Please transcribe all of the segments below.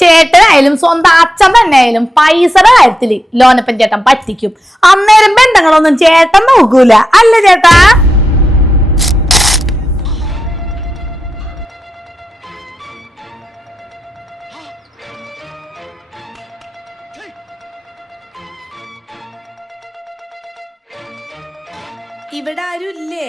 ചേട്ടനായാലും സ്വന്തം അച്ഛൻ തന്നെ ആയാലും പൈസയുടെ കാര്യത്തില് ലോനപ്പൻ ചേട്ടൻ പറ്റിക്കും. അന്നേരം ബന്ധങ്ങളൊന്നും ചേട്ടൻ നോക്കൂല, അല്ല ചേട്ടാ? ഇവിടെ ആരും ഇല്ലേ?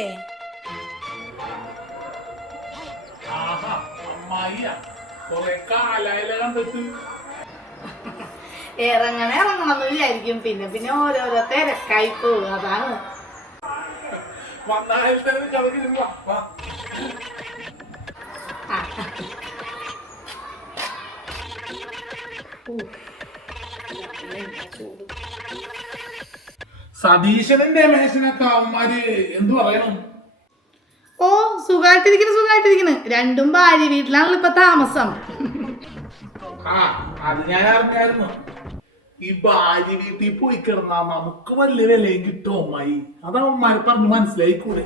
ഇറങ്ങണമെന്ന് വിചാരിക്കും, പിന്നെ പിന്നെ ഓരോരോ തിരക്കായി പോകും, അതാണ്. സതീശനന്റെ മേശനൊക്കെ അവന്മാര് എന്തു പറയണം? ഓ, സുഖമായിട്ടിരിക്കുന്നു. രണ്ടും ഭാര്യ വീട്ടിലാണല്ലോ ഇപ്പൊ താമസം. അത് ഞാൻ അറിഞ്ഞായിരുന്നു. ഈ ഭാര്യ വീട്ടിൽ പോയി കിടന്നാ നമുക്ക് വലിയ വിലയും കിട്ടും അമ്മായി. അത് അവന്മാര് പറഞ്ഞു മനസ്സിലായിക്കൂടെ?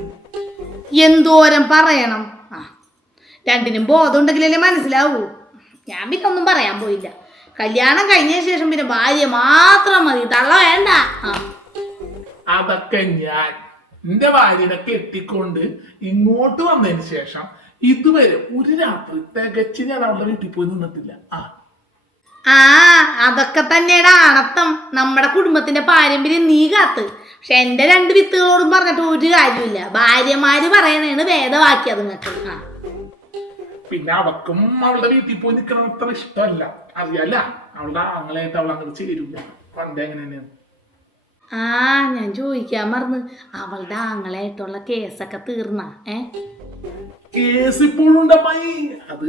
എന്തോരം പറയണം. രണ്ടിനും ബോധം ഉണ്ടെങ്കിലല്ലേ മനസ്സിലാവൂ. ഞാൻ പിന്നെ ഒന്നും പറയാൻ പോയില്ല. കല്യാണം കഴിഞ്ഞ ശേഷം പിന്നെ ഭാര്യ മാത്രം മതി, തള്ള വേണ്ട. അതൊക്കെ ഞാൻ എന്റെ ഭാര്യനെ കെട്ടിക്കൊണ്ട് ഇങ്ങോട്ട് വന്നതിന് ശേഷം ഇതുവരെ ഒരു രാത്രി തികച്ച് ഞാൻ അവളുടെ വീട്ടിൽ പോയി നിന്നിട്ടില്ല. അതൊക്കെ തന്നെയാണ് ആണത്തം. നമ്മുടെ കുടുംബത്തിന്റെ പാരമ്പര്യം നീ കാത്ത്. പക്ഷെ എന്റെ രണ്ട് വിത്തുകളോടും പറഞ്ഞിട്ട് ഒരു കാര്യമില്ല. ഭാര്യമാര് പറയണേണ് വേദവാക്കി അതുങ്ങൾക്ക്. പിന്നെ അവക്കും അവളുടെ വീട്ടിൽ പോയി നിൽക്കണം അത്ര ഇഷ്ടമല്ല, അറിയാല്ല. അവളുടെ ആങ്ങളായിട്ട് അവൾ അങ്ങോട്ട് ചേരൂല. പണ്ടേ അങ്ങനെ തന്നെയാണ്. ഞാൻ ചോദിക്കാൻ മറന്ന്, അവളുടെ ആങ്ങളായിട്ടുള്ള കേസൊക്കെ തീർന്ന? കേസ് ഇപ്പോഴും ഉണ്ടമ്മായി. അത്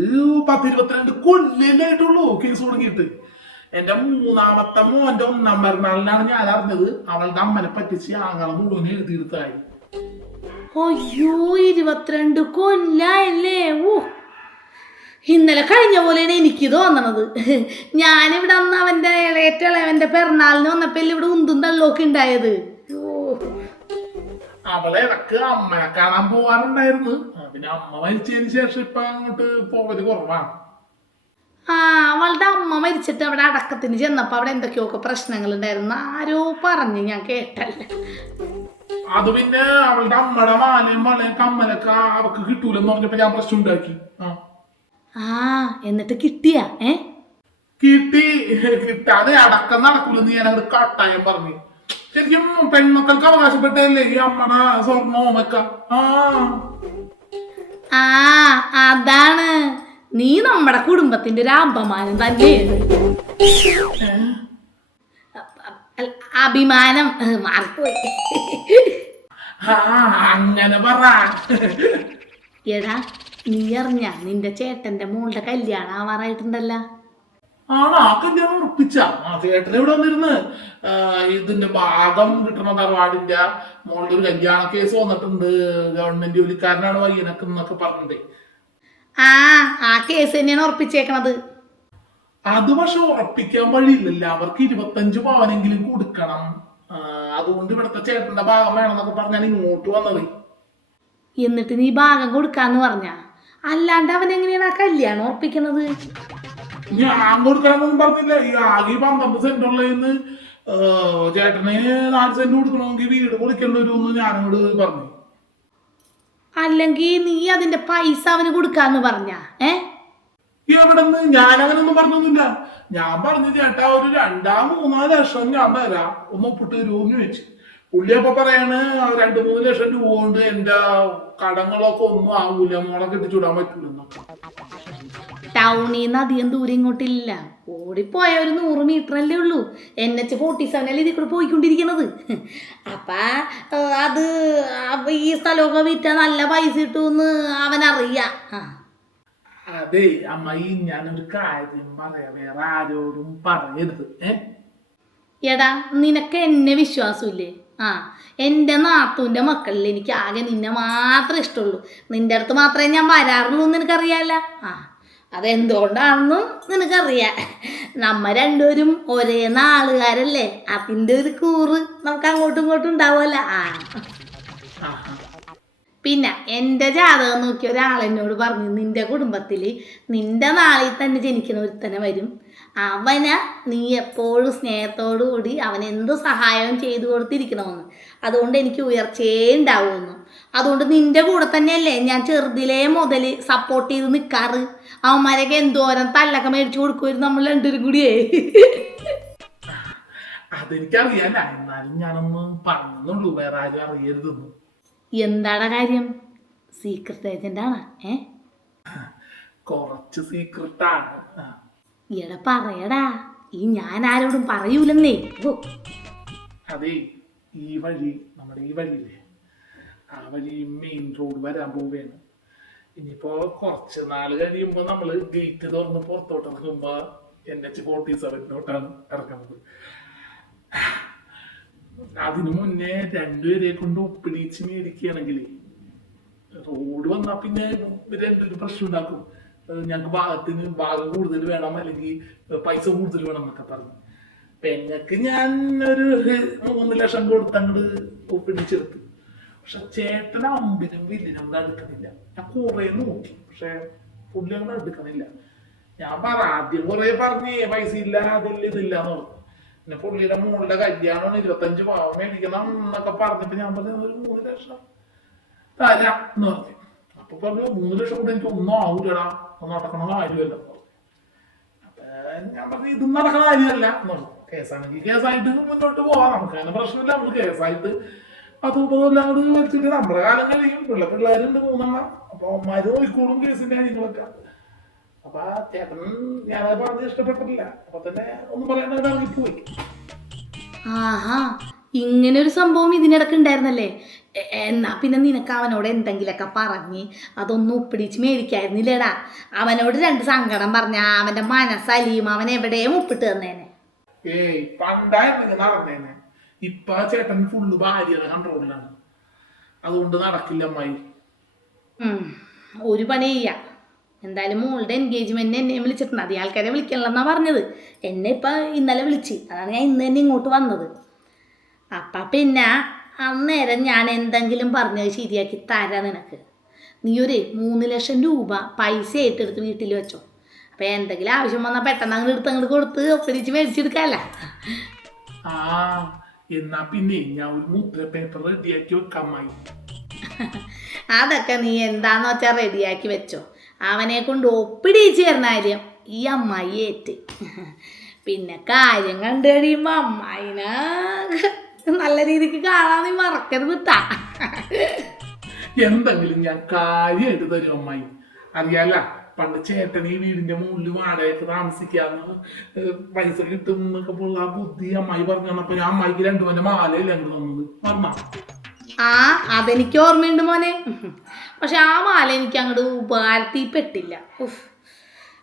10-22 കൊല്ലായിട്ടുള്ളൂ കേസ് തുടങ്ങിയിട്ട്. എന്റെ മൂന്നാമത്തെ മോന്റെ 1ാം പിറന്നാളിനാണ് ഞാൻ അറിഞ്ഞത് അവളുടെ അമ്മനെ പറ്റിച്ച് ആങ്ങളെ മുഴുവൻ എഴുതിയെടുത്തായി. അയ്യോ, 22 കൊല്ലായല്ലേ? ഇന്നലെ കഴിഞ്ഞ പോലെയാണ് എനിക്ക് തോന്നണത്. ഞാനിവിടെ അന്ന് അവന്റെ ഇളയവന്റെ പിറന്നാളിന് വന്നപ്പോ ഇവിടെ ഉന്തും തള്ളൊക്കെ ഉണ്ടായത്. അവളെ ഇടക്ക് അമ്മയെ കാണാൻ പോവാറുണ്ടായിരുന്നു. പിന്നെ അമ്മ മരിച്ചതിന് ശേഷം ഇപ്പൊ അങ്ങോട്ട് പോവല് കുറവാണ്. അവളുടെ അമ്മ മരിച്ചിട്ട് അവിടെ അടക്കത്തിന് ചെന്നപ്പോ അവിടെ എന്തൊക്കെയൊക്കെ പ്രശ്നങ്ങൾ ഉണ്ടായിരുന്നു ആരോ പറഞ്ഞ് ഞാൻ കേട്ടല്ല. അത് പിന്നെ അവളുടെ അമ്മയുടെ മാലയും വളയും കമ്മലൊക്കെ അവക്ക് കിട്ടൂലെന്ന് പറഞ്ഞപ്പോ ഞാൻ പ്രശ്നം ഉണ്ടാക്കി. എന്നിട്ട് കിട്ടിയാ? കിട്ടാതെ അടക്കം നടക്കൂലെന്ന് ഞാൻ അങ്ങോട്ട് കട്ടായം പറഞ്ഞു. ശരിക്കും പെൺമക്കൾക്ക് അവകാശപ്പെട്ടല്ലേ ഈ അമ്മയുടെ സ്വർണ്ണവും ഒക്കെ. അതാണ്. നീ നമ്മുടെ കുടുംബത്തിന്റെ ഒരു അപമാനം തന്നെയാണ്. അഭിമാനം മാറിപ്പോയി. അങ്ങനെ പറ. എടാ, നീ അറിഞ്ഞ നിന്റെ ചേട്ടന്റെ മോളുടെ കല്യാണം ആവാറായിട്ടുണ്ടല്ല? ആ കല്യാണം ഉറപ്പിച്ച. ചേട്ടൻ ഇവിടെ വന്നിരുന്ന് ഇതിന്റെ ഭാഗം കിട്ടണ തറവാടിന്റെ മോളുടെ ഒരു കല്യാണ കേസ് വന്നിട്ടുണ്ട്. ഗവൺമെന്റ് ജോലിക്കാരനാണ് വയ്യനക്ക് എന്നൊക്കെ പറഞ്ഞിട്ടേ. ആ കേസ് തന്നെയാണ് ഉറപ്പിച്ചേക്കണത്. അത് പക്ഷെ ഉറപ്പിക്കാൻ വഴിയില്ലല്ലോ. അവർക്ക് 25 പവനെങ്കിലും കൊടുക്കണം. അതുകൊണ്ട് ഇവിടുത്തെ ചേട്ടന്റെ ഭാഗം വേണമെന്നൊക്കെ പറഞ്ഞാൽ ഇങ്ങോട്ട് വന്നത്. എന്നിട്ട് നീ ഭാഗം കൊടുക്കാന്ന് പറഞ്ഞ? അല്ലാണ്ട് അവൻ എങ്ങനെയാണ് ആ കല്യാണം ഉറപ്പിക്കണത്? ഞാൻ കൊടുക്കാനൊന്നും പറഞ്ഞില്ല. ഈ ആകെ 12 സെന്റ് ഉള്ളതിന്ന് ചേട്ടന് 4 സെന്റ് കൊടുക്കണമെങ്കിൽ വീട് പൊളിക്കേണ്ടി വരുമെന്ന് ഞാനോട് പറഞ്ഞു. അല്ലെങ്കിൽ നീ അതിന്റെ പൈസ അവന് കൊടുക്കാന്ന് പറഞ്ഞ? എവിടെന്ന്? ഞാൻ അങ്ങനൊന്നും പറഞ്ഞൊന്നുമില്ല. ഞാൻ പറഞ്ഞു ചേട്ടാ ഒരു 2-3 ലക്ഷം ഞാൻ തരാം, ഒന്ന് ഒപ്പിട്ട് തരുമെന്ന് ചോദിച്ചു. പുള്ളി അപ്പൊ പറയാണ് 2-3 ലക്ഷം രൂപ കൊണ്ട് എന്റെ കടങ്ങളൊക്കെ ഒന്നും ആവൂല, മോളെ കെട്ടിച്ചുവിടാൻ പറ്റൂലെന്നൊക്കെ. ടൗണിൽ നിന്ന് അധികം ദൂരം ഇങ്ങോട്ടില്ല. ഓടിപ്പോയ ഒരു 100 മീറ്റർ അല്ലേ ഉള്ളൂ. NH-47 ഇതിൽ കൂടെ പോയിക്കൊണ്ടിരിക്കണത്. അപ്പൊ അത് ഈ സ്ഥലമൊക്കെ വിറ്റ നല്ല പൈസ കിട്ടുമെന്ന് അവനറിയാം. അതെ അമ്മായി, ഞാനൊരു കാര്യം പറയാം, വേറെ ആരോടും പറയരുത്. എടാ, നിനക്ക് എന്നെ വിശ്വാസമില്ലേ? എൻ്റെ നാത്തൂൻ്റെ മക്കളിൽ എനിക്ക് ആകെ നിന്നെ മാത്രമേ ഇഷ്ടമുള്ളൂ. നിന്റെ അടുത്ത് മാത്രമേ ഞാൻ വരാറുള്ളൂ എന്ന് നിനക്കറിയാമല്ല. അതെന്തുകൊണ്ടാണെന്നും നിനക്കറിയാം. നമ്മ രണ്ടുപേരും ഒരേ നാളുകാരല്ലേ, അതിൻ്റെ ഒരു കൂറ് നമുക്ക് അങ്ങോട്ടും ഇങ്ങോട്ടും ഉണ്ടാവുമല്ല. പിന്നെ എൻ്റെ ജാതകം നോക്കിയ ഒരാളെന്നോട് പറഞ്ഞു, നിൻ്റെ കുടുംബത്തിൽ നിൻ്റെ നാളിൽ തന്നെ ജനിക്കുന്ന ഒരുത്തനെ വരും, അവനെ നീ എപ്പോഴും സ്നേഹത്തോടു കൂടി അവൻ എന്ത് സഹായവും ചെയ്തു കൊടുത്തിരിക്കണമെന്ന്, അതുകൊണ്ട് എനിക്ക് ഉയർച്ചയേ ഉണ്ടാവുമെന്ന്. അതുകൊണ്ട് നിൻ്റെ കൂടെ തന്നെയല്ലേ ഞാൻ ചെറുതിലേ മുതൽ സപ്പോർട്ട് ചെയ്ത് നിൽക്കാറ്. അവന്മാരൊക്കെ എന്തോരം തല്ലൊക്കെ മേടിച്ചു കൊടുക്കുമായിരുന്നു നമ്മൾ രണ്ടുപേരും കൂടിയേ. അതെനിക്കറിയാല്ല, എന്നാലും ഞാനൊന്ന് പറഞ്ഞെന്നുള്ളൂ, വേറെ ആരും അറിയരുതെന്ന്. എന്താണ് കാര്യം? സീക്രട്ട് ഏജന്റാണ്? കുറച്ച് സീക്രട്ടാണ്. എടാ പറയടാ, ഈ ഞാൻ ആരോടും പറയൂലെന്നേ. അതെ, ഈ വഴി, നമ്മുടെ ഈ വഴിയില്ലേ, ആ വഴി മെയിൻ റോഡ് വരാൻ പോവുകയാണ്. ഇനിയിപ്പോ കുറച്ച് നാള് കഴിയുമ്പോ നമ്മള് ഗേറ്റ് തുറന്ന് പുറത്തോട്ട് ഇറങ്ങുമ്പോ NH-47 ഇറങ്ങുന്നത്. അതിനു മുന്നേ രണ്ടുപേരെ കൊണ്ട് ഒപ്പിടിച്ച് മേടിക്കുകയാണെങ്കിൽ റോഡ് വന്നാ പിന്നെ രണ്ടൊരു പ്രശ്നം ഉണ്ടാക്കും. ഞങ്ങൾക്ക് ഭാഗം കൂടുതൽ വേണം, അല്ലെങ്കിൽ പൈസ കൂടുതൽ വേണം എന്നൊക്കെ പറഞ്ഞു. പെങ്ങൾക്ക് ഞാൻ ഒരു 3 ലക്ഷം കൊടുത്തങ്ങട് ഒപ്പിടിച്ചെടുത്തു. പക്ഷെ ചേട്ടൻ അമ്പിനും വില്ലിനും അങ്ങോട്ട് അടുക്കണില്ല. ഞാൻ കുറെ നോക്കി, പക്ഷെ പുള്ളി അങ്ങോട്ട് അടുക്കണില്ല. ഞാൻ ആദ്യം കുറെ പറഞ്ഞേ പൈസ ഇല്ല, അതില്ല ഇതില്ല എന്ന് പറഞ്ഞു. പിന്നെ പുള്ളിയുടെ മോളുടെ കല്യാണം 25 പാവം മേടിക്കണം എന്നൊക്കെ പറഞ്ഞപ്പോ ഞാൻ പറഞ്ഞു ഒരു 3 ലക്ഷം തരാം എന്ന് പറഞ്ഞു. അപ്പൊ പറഞ്ഞു 3 ലക്ഷം കൂടെ എനിക്ക് ഒന്നും ആവൂലടാ, ഒന്നും നടക്കണ കാര്യമല്ല എന്ന് പറഞ്ഞു. അപ്പൊ ഞാൻ പറഞ്ഞു ഇത് നടക്കണ കാര്യമല്ല എന്ന് പറഞ്ഞു. കേസാണെങ്കിൽ കേസായിട്ട് മുന്നോട്ട് പോവാം, നമുക്ക് അതിന് പ്രശ്നമില്ല. നമ്മൾ കേസായിട്ട് 10-30 എല്ലാം കൂടി വലിച്ചിട്ട് നമ്മുടെ കാലം കഴിയും. പിള്ളേരുണ്ട് 3 അപ്പൊ അമ്മമാര് നോക്കിക്കോളും കേസിന്റെ കാര്യങ്ങളൊക്കെ. അപ്പൊ ചേട്ടൻ ഞാനത് പറഞ്ഞ് ഇഷ്ടപ്പെട്ടിട്ടില്ല. അപ്പൊ തന്നെ ഒന്നും പറയാണ്ട് ഇറങ്ങിപ്പോയി. ആഹാ, ഇങ്ങനൊരു സംഭവം ഇതിനിടക്ക് ഉണ്ടായിരുന്നല്ലേ? എന്നാ പിന്നെ നിനക്ക് അവനോട് എന്തെങ്കിലുമൊക്കെ പറഞ്ഞ് അതൊന്നും ഒപ്പിടിച്ച് മേടിക്കായിരുന്നില്ലേടാ? അവനോട് 2 സങ്കടം പറഞ്ഞ അവന്റെ മനസ്സലിയും അവൻ എവിടെയും ഒപ്പിട്ട് തന്നേനെ. പണ്ടായിരുന്നെങ്കിൽ നടന്നേനെ. ഇപ്പൊ ചേട്ടൻ ഫുള്ള് ഭാര്യയുടെ കൺട്രോളിലാണ്, അതുകൊണ്ട് നടക്കില്ല അമ്മായി. ഒരു പണി ചെയ്യാം. എന്തായാലും മോളുടെ എൻഗേജ്മെന്റിന് എന്നെ വിളിച്ചിട്ടുണ്ട്. അതേ ആൾക്കാരെ വിളിക്കണമെന്നാ പറഞ്ഞത്. എന്നെ ഇപ്പം ഇന്നലെ വിളിച്ച്, അതാണ് ഞാൻ ഇന്ന് തന്നെ ഇങ്ങോട്ട് വന്നത്. അപ്പം പിന്നെ അന്നേരം ഞാൻ എന്തെങ്കിലും പറഞ്ഞത് ശരിയാക്കി തരാം നിനക്ക്. നീ ഒരു 3 ലക്ഷം രൂപ പൈസ ആയിട്ടെടുത്ത് വീട്ടിൽ വെച്ചോ. അപ്പം എന്തെങ്കിലും ആവശ്യം വന്നാൽ പെട്ടെന്ന് അങ്ങോട്ട് കൊടുത്ത് ഒപ്പിടിച്ച് മേടിച്ചെടുക്കാമല്ല. എന്നാ പിന്നെ ഞാൻ ഒരു മുദ്ര പേപ്പർ റെഡിയാക്കി വെക്കാമായി. അതൊക്കെ നീ എന്താന്ന് വെച്ചാൽ റെഡിയാക്കി വെച്ചോ. അവനെ കൊണ്ട് ഒപ്പിടിച്ച് തരുന്ന കാര്യം ഈ അമ്മായി ഏറ്റ്. പിന്നെ കാര്യം കണ്ടു കഴിയുമ്പോൾ അമ്മായിനെ നല്ല രീതിക്ക് കാണാൻ നീ മറക്കരുത് ട്ടാ. എന്തെങ്കിലും ഞാൻ കാര്യമായിട്ട് തരും അമ്മായി. അറിയാല, പണ്ട് ചേട്ടൻ ഈ വീടിന്റെ മുകളിൽ വാടകയ്ക്ക് താമസിക്കാന്ന് പൈസ കിട്ടും എന്നൊക്കെ ആ ബുദ്ധി അമ്മായി പറഞ്ഞു തന്നപ്പോ ഞാൻ അമ്മായിക്ക് 2 മണി മാലയില്ല അങ്ങോട്ട് തന്നത് മറന്നാ. അതെനിക്ക് ഓർമ്മയുണ്ട് മോനെ. പക്ഷെ ആ മാല എനിക്ക് അങ്ങോട്ട് ഉപകാരത്തിൽ പെട്ടില്ല.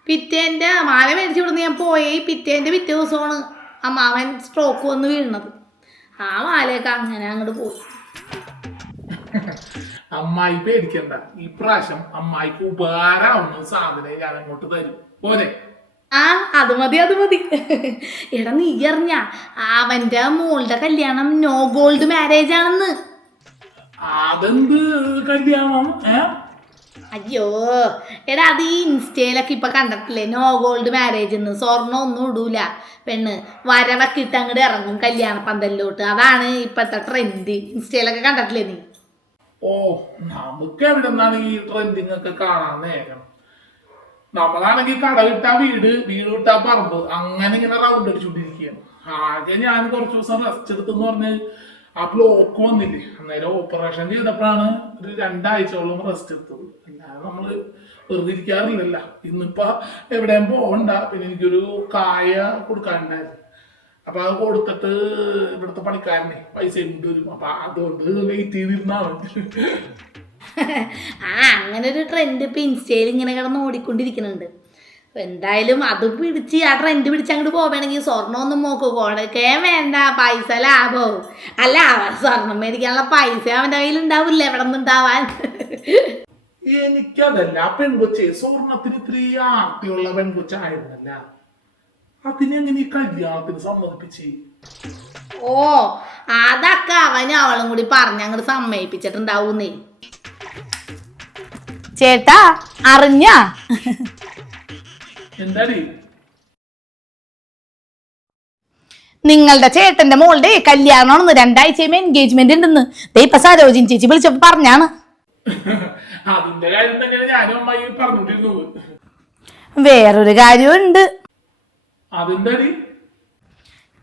പിറ്റേൻ്റെ മാല മേടിച്ചു വിടുന്ന ഞാൻ പോയി പിറ്റേ ദിവസമാണ് അമ്മാവൻ സ്ട്രോക്ക് വന്ന് വീഴുന്നത്. ആ മാലയൊക്കെ അങ്ങനെ അങ്ങോട്ട് പോയി. അമ്മായി പേടിക്കണ്ട, ഈ പ്രാവശ്യം അമ്മായിക്ക് ഉപകാരമാവുന്ന സാധനം ഞാൻ അങ്ങോട്ട് തരും പോരെ. അത് മതി. എടാ നീ അറിഞ്ഞ അവന്റെ മോളുടെ കല്യാണം നോ ഗോൾഡ് മാരേജ് ആണെന്ന്. അതെന്ത് കല്യാണം? അയ്യോ എടാ, അത് ഈ ഇൻസ്റ്റയിലൊക്കെ ഇപ്പൊ കണ്ടിട്ടില്ലേ, നോ ഗോൾഡ് മാരേജ് എന്ന്. സ്വർണ്ണം ഒന്നും ഇടൂല പെണ്ണ്, വരവൊക്കെ ഇട്ട് അങ്ങോട്ട് ഇറങ്ങും കല്യാണ പന്തലിലോട്ട്. അതാണ് ഇപ്പത്തെ ട്രെൻഡ്. ഇൻസ്റ്റയിലൊക്കെ കണ്ടിട്ടില്ലേ നീ? നമുക്ക് എവിടെ നിന്നാണ് ഈ ട്രെൻഡിങ് ഒക്കെ കാണാൻ നേരം? നമ്മളാണെങ്കിൽ കട വിട്ടാ വീട് വിട്ടാ പറമ്പ്, അങ്ങനെ ഇങ്ങനെ റൗണ്ട് അടിച്ചുകൊണ്ടിരിക്കുകയാണ്. ആകെ ഞാൻ കുറച്ച് ദിവസം റെസ്റ്റ് എടുത്തെന്ന് പറഞ്ഞ് ആ ബ്ലോക്ക് വന്നില്ലേ, അന്നേരം ഓപ്പറേഷൻ ചെയ്തപ്പോഴാണ് ഒരു 2 ആഴ്ചയോളം റെസ്റ്റ് എടുത്തത്. അല്ലാതെ നമ്മള് വെറുതെ ഇരിക്കാറില്ലല്ല. ഇന്നിപ്പോ എവിടെയും പോകണ്ട. പിന്നെ എനിക്കൊരു കായ കൊടുക്കാനുണ്ടായിരുന്നു. അപ്പൊ അത് കൊടുത്തിട്ട് ഇവിടുത്തെ പണിക്കാരനെ പൈസ കൊണ്ടുവരും. അപ്പൊ അതുകൊണ്ട് വെയിറ്റ് ചെയ്തിരുന്നാണ്. അങ്ങനെ ഒരു ട്രെൻഡ് ഇപ്പൊ ഇൻസ്റ്റയിൽ ഇങ്ങനെ കിടന്ന് ഓടിക്കൊണ്ടിരിക്കുന്നുണ്ട്. എന്തായാലും അത് പിടിച്ച് ആ ട്രെൻഡ് പിടിച്ച് അങ്ങോട്ട് പോവുകയാണെങ്കിൽ സ്വർണ്ണമൊന്നും കൊടുക്കേ വേണ്ട, പൈസ ലാഭവും. അല്ല, സ്വർണം മേടിക്കാനുള്ള പൈസ അവൻ്റെ കയ്യിൽ ഉണ്ടാവില്ല, എവിടെ നിന്നുണ്ടാവാൻ. എനിക്കതല്ല, പെൺകൊച്ചെ സ്വർണത്തിന് ഇത്തിരി ആർത്തിയുള്ള പെൺകൊച്ചായിരുന്നല്ല, അതിനെങ്ങനെ ഈ കല്യാണത്തിന് സമ്മതിപ്പിച്ച്? അതൊക്കെ അവനും അവളും കൂടി പറഞ്ഞ് അങ്ങോട്ട് സമ്മതിപ്പിച്ചിട്ടുണ്ടാവുന്നേ. ചേട്ടാ അറിഞ്ഞ എന്താടി? നിങ്ങളുടെ ചേട്ടന്റെ മോളുടെ കല്യാണമാണെന്ന് 2 ആഴ്ചയും എൻഗേജ്മെന്റ് ഉണ്ടെന്ന് ഇപ്പൊ സരോജിനി ചേച്ചി വിളിച്ചപ്പോ പറഞ്ഞാണ്. അതിന്റെ കാര്യം തന്നെയാണ് ഞാനും അമ്മായി പറഞ്ഞോണ്ടിരുന്നത്. വേറൊരു കാര്യമുണ്ട്. അതെന്താടി?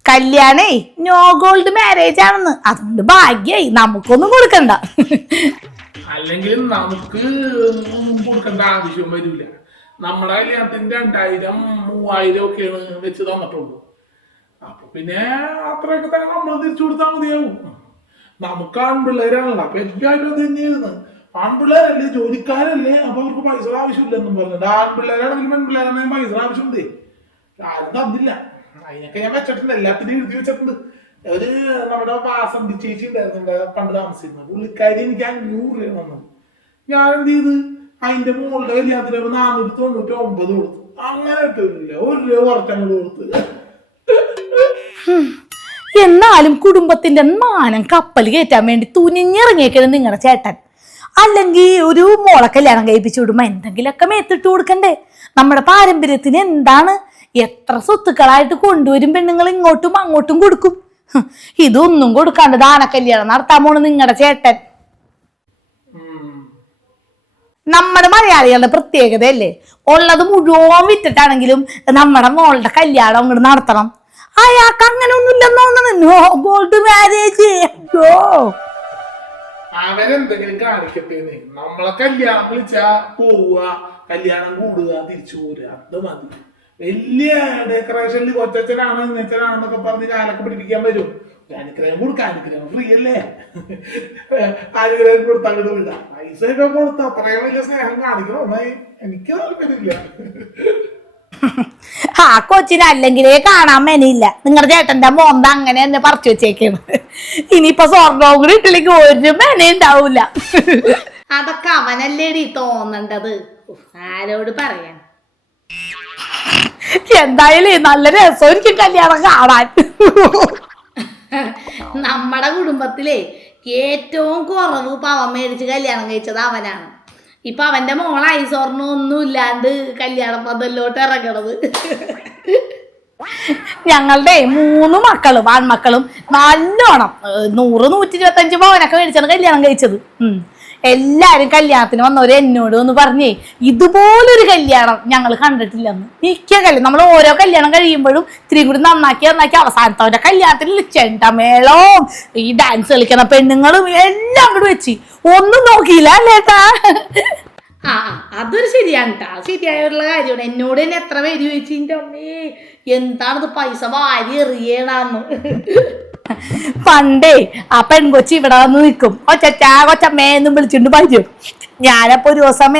കല്യാണേ നോ ഗോൾഡ് മാരേജ് ആണെന്ന്. അതുകൊണ്ട് ഭാഗ്യായി, നമുക്കൊന്നും കൊടുക്കണ്ട. അല്ലെങ്കിൽ നമുക്ക് ഒന്നും കൊടുക്കേണ്ട ആവശ്യം വരില്ല. നമ്മുടെ കല്യാണത്തിന് 2000-3000 ഒക്കെയാണ് വെച്ച് തന്നിട്ടുള്ളൂ. അപ്പൊ പിന്നെ അത്രയൊക്കെ തന്നെ നമ്മൾ തിരിച്ചു കൊടുത്താൽ മതിയാവും. നമുക്ക് ആൺപിള്ളേരാണല്ലോ, അപ്പൊ എല്ലാവരും അത് തന്നെയാണ്. ആൺപിള്ളേരല്ലേ, ജോലിക്കാരല്ലേ, അപ്പൊ അവർക്ക് പൈസ ആവശ്യമില്ലെന്നും പറഞ്ഞിട്ട്. ആൺപിള്ളേരാണെങ്കിലും പെൺപിള്ളേരാണെങ്കിലും പൈസ ആവശ്യമുണ്ട്. ആരും തന്നില്ല. അതിനൊക്കെ ഞാൻ വെച്ചിട്ടുണ്ട്, എല്ലാത്തിനും എഴുതി വെച്ചിട്ടുണ്ട്. ഒരു നമ്മുടെ വാസന്തി ചേച്ചി ഉണ്ടായിരുന്നു പണ്ട് താമസിക്കുന്നത്. പുള്ളിക്കാരി എനിക്ക് 500 രൂപ വന്നത്. ഞാൻ എന്ത് ചെയ്ത് അതിന്റെ മോളുടെ കല്യാണത്തിന് 499 കൊടുത്തു. അങ്ങനെ ഇട്ടില്ല, 1 രൂപ കുറച്ചങ്ങോട്ട് കൊടുത്ത്. എന്നാലും കുടുംബത്തിന്റെ മാനം കപ്പൽ കയറ്റാൻ വേണ്ടി തുനിഞ്ഞിറങ്ങിയേക്കണം നിങ്ങളുടെ ചേട്ടൻ. അല്ലെങ്കിൽ ഒരു മോളെ കല്യാണം കഴിപ്പിച്ചു വിടുമ്പോ എന്തെങ്കിലുമൊക്കെ മേത്തിട്ട് കൊടുക്കണ്ടേ? നമ്മുടെ പാരമ്പര്യത്തിന് എന്താണ്? എത്ര സ്വത്തുക്കളായിട്ട് കൊണ്ടുവരും പെണ്ണുങ്ങൾ, ഇങ്ങോട്ടും അങ്ങോട്ടും കൊടുക്കും. ഇതൊന്നും കൊടുക്കാണ്ട് ദാനക്കല്യാണം നടത്താൻ പോണ് നിങ്ങളുടെ ചേട്ടൻ. നമ്മുടെ മലയാളികളുടെ പ്രത്യേകതയല്ലേ, ഉള്ളത് മുഴുവൻ വിറ്റിട്ടാണെങ്കിലും നമ്മുടെ മോളുടെ കല്യാണം അങ്ങോട്ട് നടത്തണം. അയാൾക്ക് അങ്ങനെ ഒന്നുമില്ലെന്ന് തോന്നുന്നു. No gold marriage. അവരെന്തെങ്കിലും കാണിക്കട്ടെ. നമ്മളെ കല്യാണം വിളിച്ചാ പോവുക, കല്യാണം കൂടുക, തിരിച്ചു പോരുക, അത് മതി. വലിയ ഡെക്കറേഷനിൽ കൊച്ചനാണ് നെച്ചനാണെന്നൊക്കെ പറഞ്ഞ് കാലൊക്കെ പിടിപ്പിക്കാൻ വരും. അനുഗ്രഹം കൊടുക്കാം, അനുഗ്രഹം ഫ്രീ അല്ലേ? അനുഗ്രഹം കൊടുത്താൽ വിട. പൈസ ഒക്കെ കൊടുത്ത അത്രയും വലിയ സ്നേഹം കാണിക്കണോ? എനിക്ക് താല്പര്യമില്ല. ആ കൊച്ചിന് അല്ലെങ്കിലേ കാണാൻ മേനില്ല. നിങ്ങളുടെ ചേട്ടന്റെ മോന്ത അങ്ങനെ തന്നെ പറിച്ചു വെച്ചേക്കാണ്. ഇനിയിപ്പൊ സ്വർണ്ണവും കൂടി ഇട്ടില്ലെങ്കിൽ ഒരു മേന ഉണ്ടാവൂല. അതൊക്കെ അവനല്ലേടി തോന്നണ്ടത്, ആരോട് പറയാൻ. എന്തായാലും നല്ല രസമായിരിക്കും കല്യാണം കാണാൻ. നമ്മുടെ കുടുംബത്തിലെ ഏറ്റവും കുറവ് പവൻ മേടിച്ച് കല്യാണം കഴിച്ചത് അവനാണ്. ഇപ്പൊ അവന്റെ മോളായി സ്വർണ്ണമൊന്നും ഇല്ലാണ്ട് കല്യാണം പന്തലിലോട്ട് ഇറങ്ങണത്. ഞങ്ങളുടെ 3 മക്കളും ആൺമക്കളും നല്ലോണം 100-125 പവനൊക്കെ മേടിച്ചാണ് കല്യാണം കഴിച്ചത്. എല്ലാരും കല്യാണത്തിന് വന്നവര് എന്നോട് ഒന്ന് പറഞ്ഞേ, ഇതുപോലൊരു കല്യാണം ഞങ്ങൾ കണ്ടിട്ടില്ലെന്ന്. മിക്ക കല്യാണം നമ്മൾ ഓരോ കല്യാണം കഴിയുമ്പോഴും ഇത്തിരി കൂടി നന്നാക്കി അവസാനത്തെ കല്യാണത്തിൽ ചെണ്ടമേളവും ഈ ഡാൻസ് കളിക്കുന്ന പെണ്ണുങ്ങളും എല്ലാം കൂടി വെച്ച് ഒന്നും നോക്കിയില്ല അല്ലേട്ടാ. ആ അതൊരു ശരിയാണ് കേട്ടാ, ശരിയായുള്ള കാര്യമാണ്. എന്നോട് തന്നെ എത്ര പേര് ചോദിച്ചിന്റെ അമ്മേ എന്താണത് പൈസ വാരി എറിയണാന്ന്. പണ്ടേ ആ പെൺകൊച്ചി ഇവിടെ വന്ന് നിൽക്കും, കൊച്ചമ്മേന്നും വിളിച്ചിട്ട് പറ്റും. ഞാനപ്പോ ഒരു ദിവസം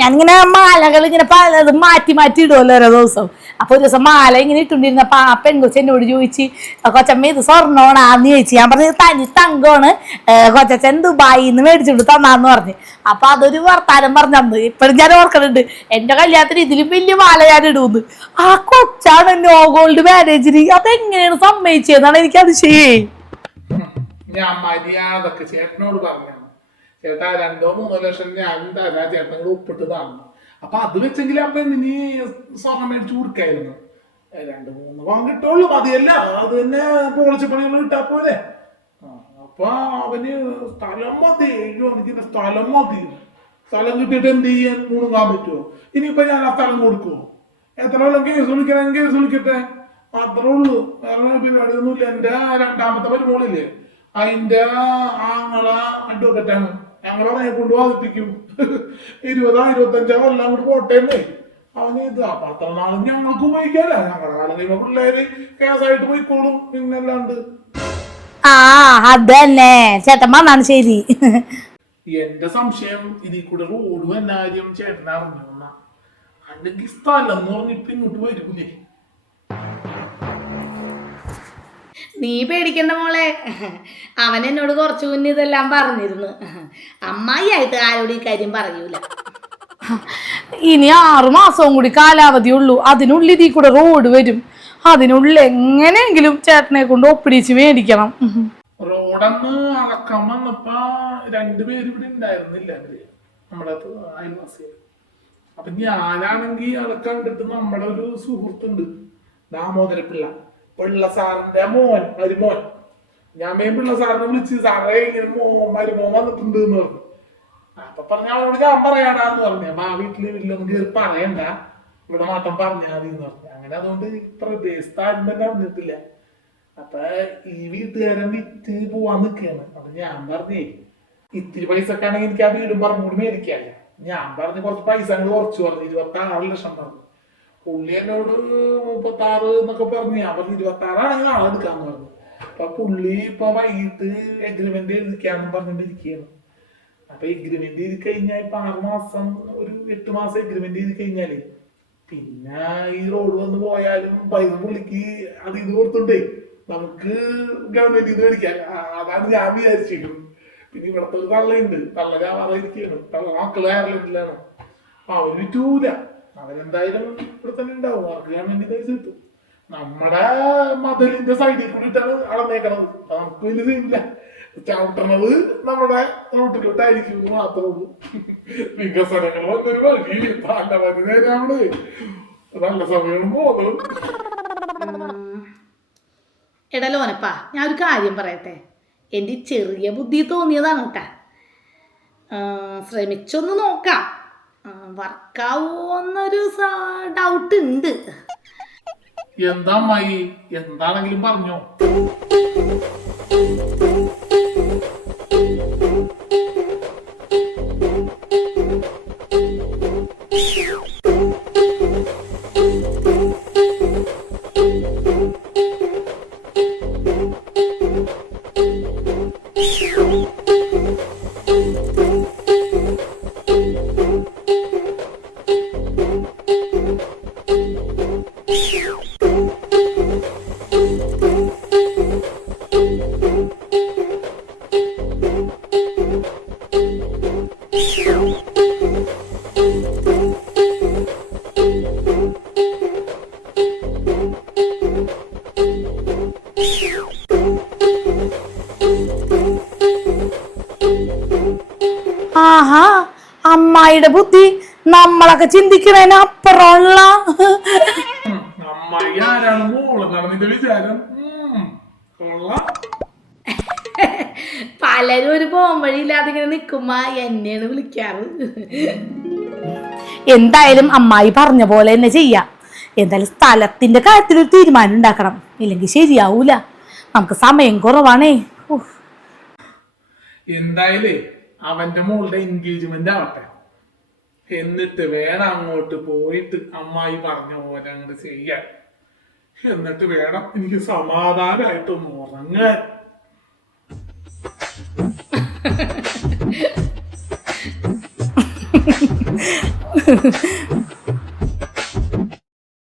ഞാനിങ്ങനെ മാലകൾ ഇങ്ങനെ പലതും മാറ്റി ഇടുമല്ലോ ഓരോ ദിവസം. അപ്പൊ ഒരു ദിവസം മാല ഇങ്ങനെ ഇട്ടുകൊണ്ടിരുന്നപ്പോ ആ പെൺകൊച്ചി എന്നോട് ചോദിച്ച്, കൊച്ചമ്മ ഇത് സ്വർണ്ണോണാന്ന് ചോദിച്ചു. ഞാൻ പറഞ്ഞു തനി തങ്കമാണ്, കൊച്ചച്ഛൻ ദുബായിന്ന് മേടിച്ചിട്ട് തന്നാന്ന് പറഞ്ഞു. അപ്പൊ അതൊരു വർത്താനം പറഞ്ഞു. ഇപ്പഴും ഞാൻ ഓർക്കുന്നുണ്ട്, എന്റെ കല്യാണത്തിന് ഇതിലും വലിയ മാല ഞാൻ ഇടുന്നു. ആ കൊച്ചാണ് നോ ഗോൾഡ് മാരേജിന് അതെങ്ങനെയാണ് സമ്മതിച്ചതെന്നാണ് എനിക്ക് അതിശയേ. ഞാൻ മര്യാദക്ക് ചേട്ടനോട് പറഞ്ഞു, ചേട്ടാ 2-3 ലക്ഷം ഞാൻ തരാ, ചേട്ടനോട് ഒപ്പിട്ട് തന്നു. അപ്പൊ അത് വെച്ചെങ്കിൽ അപ്പൊ എന്തിനീ സ്വർണം മേടിച്ചു കൊടുക്കായിരുന്നു. 2-3 പവൻ കിട്ടുള്ളൂ, മതിയല്ല. അത് തന്നെ പോളിച്ചപ്പണികൾ കിട്ടാ പോലെ. അപ്പൊ അവന് സ്ഥലം മതി, എനിക്ക് സ്ഥലം മതി. സ്ഥലം കിട്ടിയിട്ട് എന്ത് ചെയ്യാൻ മുണുങ്ങാൻ പറ്റുമോ? ഇനിയിപ്പൊ ഞാൻ ആ സ്ഥലം കൊടുക്കുവോ? എത്ര കൊല്ലം കേസ് വിളിക്കണമെങ്കിൽ കേസ് വിളിക്കട്ടെ, അത്രേ ഉള്ളൂ. വേറെ പരിപാടിയൊന്നുമില്ല. എന്റെ 2ാമത്തെ മരുമോളില്ലേ, അതിന്റെ ആങ്ങള അഡ്വക്കറ്റാണ്. ഞങ്ങളെ കൊണ്ട് വാദിപ്പിക്കും. 20-25 കൊല്ലം അങ്ങോട്ട് പോട്ടേന്നേ. അവന് ഇത് അപ്പൊ അത്ര നാളും ഞങ്ങൾക്ക് ഉപയോഗിക്കാല്ല. ഞങ്ങളുടെ കാലം കഴിയുമ്പോ പിള്ളേര് കേസായിട്ട് പോയിക്കോളും. പിന്നല്ലാണ്ട് അതന്നെ ചേട്ടൻ പറഞ്ഞാണ് ശരി. എന്റെ സംശയം ഇതിൽ കൂടെ റോഡ് വന്ന കാര്യം ചേട്ടൻ അറിഞ്ഞു. അല്ലെങ്കിൽ സ്ഥലം എന്ന് പറഞ്ഞിട്ട് ഇങ്ങോട്ട് വരൂലേ? നീ പേടിക്കണ്ട മോളെ, അവൻ എന്നോട് കുറച്ചു മുന്നേ ഇതെല്ലാം പറഞ്ഞിരുന്നു. അമ്മായി ആയിട്ട് ആരോട് ഈ കാര്യം പറയൂല. ഇനി 6 മാസവും കൂടി കാലാവധി ഉള്ളൂ. അതിനുള്ളിൽ ഇതിൽ കൂടെ റോഡ് വരും. അതിനുള്ളിൽ എങ്ങനെയെങ്കിലും ചേട്ടനെ കൊണ്ട് ഒപ്പിടിച്ച് മേടിക്കണം. റോഡന്ന് അളക്കാൻ വന്നപ്പോ 2 പേര് ഇവിടെ ഉണ്ടായിരുന്നില്ല. നമ്മുടെ അയൽവാസികൾ. അപ്പൊ ഞാനാണെങ്കിൽ ആളെ കണ്ടിട്ട് നമ്മുടെ ഒരു സുഹൃത്തുണ്ട് ദാമോദരപ്പിള്ള, പിള്ള സാറിന്റെ മോൻ മരുമോൻ. ഞാൻ പിള്ള സാറിനെ വിളിച്ച് സാറേ ഇങ്ങനെ മരുമോൻ വന്നിട്ടുണ്ട് എന്ന് പറഞ്ഞു. അപ്പൊ പറഞ്ഞ അവളോട് ഞാൻ പറയാടാന്ന് പറഞ്ഞു. അപ്പൊ ആ വീട്ടില് വീട്ടിലൊന്നും കയറി പറയണ്ട, ഇവിടെ മാത്രം പറഞ്ഞാൽ മതി എന്ന് പറഞ്ഞു. അങ്ങനെ അതുകൊണ്ട് പ്രദേശത്ത് ആരും തന്നെ അറിഞ്ഞിട്ടില്ല. അപ്പൊ ഈ വീട്ടുകാരൻ വിറ്റ് പോവാൻ നിൽക്കുകയാണ്. അപ്പൊ ഞാൻ പറഞ്ഞേ ഇത്തിരി പൈസ ഒക്കെ ആണെങ്കിൽ എനിക്ക് ആ വീടും പറഞ്ഞുകൂടി മേടിക്കാല്ല. ഞാൻ പറഞ്ഞ് കുറച്ച് പൈസ അങ്ങ് കുറച്ച് പറഞ്ഞു, 26 ലക്ഷം പറഞ്ഞു. പുള്ളി എന്നോട് 36 എന്നൊക്കെ പറഞ്ഞു. ഞാൻ പറഞ്ഞു 26 ആണെങ്കിൽ നാളെ എടുക്കാന്ന് പറഞ്ഞു. അപ്പൊ പുള്ളി ഇപ്പൊ വൈകിട്ട് എഗ്രിമെന്റ് എഴുതിക്കാന്ന് പറഞ്ഞിട്ടിരിക്കുകയാണ്. അപ്പൊ എഗ്രിമെന്റ് ചെയ്ത് കഴിഞ്ഞാൽ ഇപ്പൊ 6 മാസം ഒരു 8 മാസം എഗ്രിമെന്റ് ചെയ്ത് കഴിഞ്ഞാല് പിന്നെ ഈ റോഡ് വന്ന് പോയാലും പൈസ പുള്ളിക്ക് അത് ഇത് കൊടുത്തുണ്ടേ നമുക്ക് ഗവൺമെന്റ് ഇത് മേടിക്കാം. അതാണ് ഞാൻ വിചാരിച്ചിരിക്കുന്നത്. പിന്നെ ഇവിടത്തെ ഒരു തള്ളയുണ്ട്, തള്ള ഞാൻ അറിയിരിക്കുകയാണ്. തള്ള മക്കള് അയർലൻഡിലാണ്. അവര് വിറ്റൂല, അവരെന്തായാലും ഇവിടെ തന്നെ ഉണ്ടാവും. അവർക്ക് ഗവൺമെന്റ് പൈസ കിട്ടും. നമ്മുടെ മതിലിന്റെ സൈഡിൽ കൂടിയിട്ടാണ് അളന്നേക്കണത്. നമുക്ക് വലിയ സീനില്ല. ചവിട്ടണത് നമ്മുടെ റൂട്ടിലോട്ടായിരിക്കും മാത്രമേ ഉള്ളൂ. വികസനങ്ങൾ വന്നൊരു വഴി നല്ല മതി നേരാണ്. നല്ല സമയവും പോകുന്നത്. എടലോനപ്പാ, ഞാൻ ഒരു കാര്യം പറയട്ടെ. എൻ്റെ ചെറിയ ബുദ്ധി തോന്നിയതാണ് കേട്ടാ. ശ്രമിച്ചൊന്ന് നോക്കാം, വർക്കാവോന്നൊരു ഡൗട്ട് ഉണ്ട്. എന്താ അമ്മായി, എന്താണെങ്കിലും പറഞ്ഞോ. ആഹാ, അമ്മായിയുടെ ബുദ്ധി നമ്മളൊക്കെ ചിന്തിക്കണതിന് അപ്പുറമുള്ള. അമ്മായി ആരാണ് മോളെന്നാണ് നിന്റെ വിചാരം? പലരും ഒരു പോംവഴിയില്ലാതെ ഇങ്ങനെ നിൽക്കുമ്പോ എന്നെയാണ് വിളിക്കാറ്. എന്തായാലും അമ്മായി പറഞ്ഞ പോലെ തന്നെ ചെയ്യാം. എന്തായാലും സ്ഥലത്തിന്റെ കാര്യത്തിൽ ഒരു തീരുമാനം ഉണ്ടാക്കണം, ഇല്ലെങ്കിൽ ശരിയാവൂല. നമുക്ക് സമയം കുറവാണേ. എന്തായാലേ അവന്റെ മോളുടെ എൻഗേജ്മെന്റ് ആവട്ടെ, എന്നിട്ട് വേണം അങ്ങോട്ട് പോയിട്ട് അമ്മായി പറഞ്ഞ പോലെ അങ്ങോട്ട് ചെയ്യാൻ. എന്നിട്ട് വേണം എനിക്ക് സമാധാനമായിട്ടൊന്ന് ഉറങ്ങാൻ.